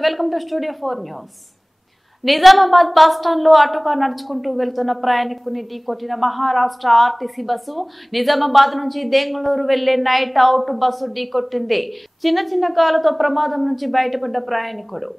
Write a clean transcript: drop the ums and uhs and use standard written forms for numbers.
నమస్తే, welcome to studio 4 news. Nizamabad bus stand లో అటుగా నడుచుకుంటూ వెళ్తున్న ప్రయాణికుని ఢీకొట్టిన మహారాష్ట్ర ఆర్టీసీ బస్సు. నిజామాబాద్ నుంచి బెంగళూరు వెళ్లే నైట్ అవుట్ బస్సు ఢీకొట్టింది. చిన్న చిన్న కాలుతో ప్రమాదం నుంచి బయటపడ్డ ప్రయాణికుడు.